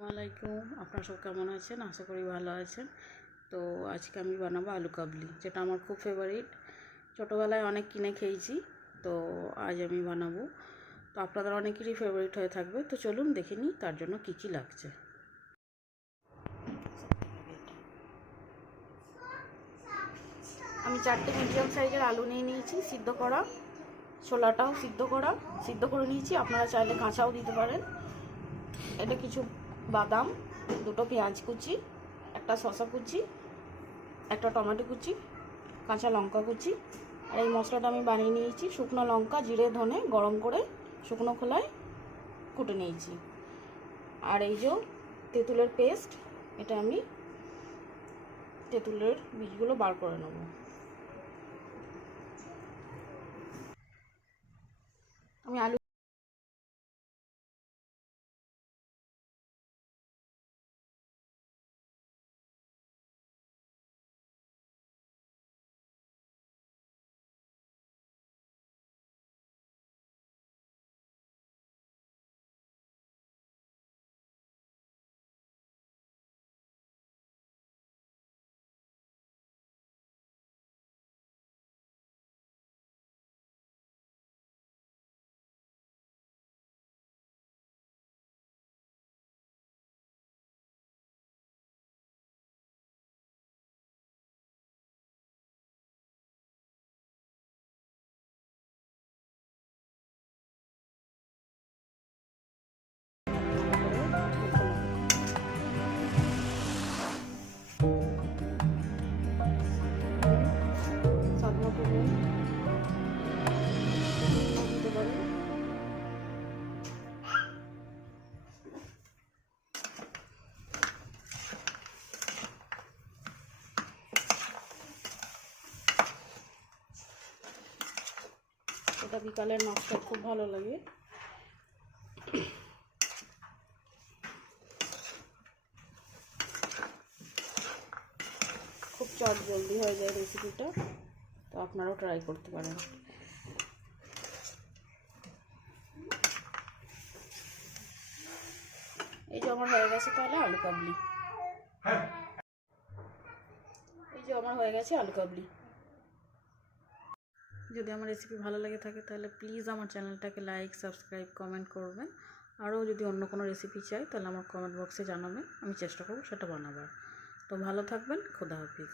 আসসালামাইকুম, আপনারা সব কেমন আছেন? আশা করি ভালো আছেন। তো আজকে আমি বানাবো আলু কাবলি, যেটা আমার খুব ফেভারিট। ছোটোবেলায় অনেক কিনে খেয়েছি, তো আজ আমি বানাবো। তো আপনাদের অনেকেরই ফেভারিট হয়ে থাকবে। তো চলুন দেখে নিই তার জন্য কী কী লাগছে। আমি 4টে মিডিয়াম সাইজের আলু নিয়ে নিয়েছি, সিদ্ধ করা। ছোলাটাও সিদ্ধ করে নিয়েছি। আপনারা চাইলে কাঁচাও দিতে পারেন। এটা কিছু বাদাম, 2টো পেঁয়াজ কুচি, একটা শসা কুচি, একটা টমেটো কুচি, কাঁচা লঙ্কা কুচি। আর এই মশলাটা আমি বানিয়ে নিয়েছি। শুকনো লঙ্কা, জিরে, ধনে গরম করে শুকনো খোলায় কুটে নিয়েছি। আর এই যে তেঁতুলের পেস্ট, এটা আমি তেঁতুলের বীজগুলো বার করে নেব। আমি আলু এটা বিকালের নাস্তা খুব ভালো লাগে। খুব চট জলদি হয়ে যায় রেসিপিটা, তো আপনারাও ট্রাই করতে পারেন। এই যে আমার হয়ে গেছে তাহলে আলু কাবলি। এই যে আমার হয়ে গেছে আলু কাবলি। যদি আমার রেসিপি ভালো লেগে থাকে তাহলে প্লিজ আমার চ্যানেলটাকে লাইক, সাবস্ক্রাইব, কমেন্ট করবেন। আরও যদি অন্য কোনো রেসিপি চাই তাহলে আমার কমেন্ট বক্সে জানাবেন, আমি চেষ্টা করব সেটা বানাবার। তো ভালো থাকবেন, খোদা হাফিজ।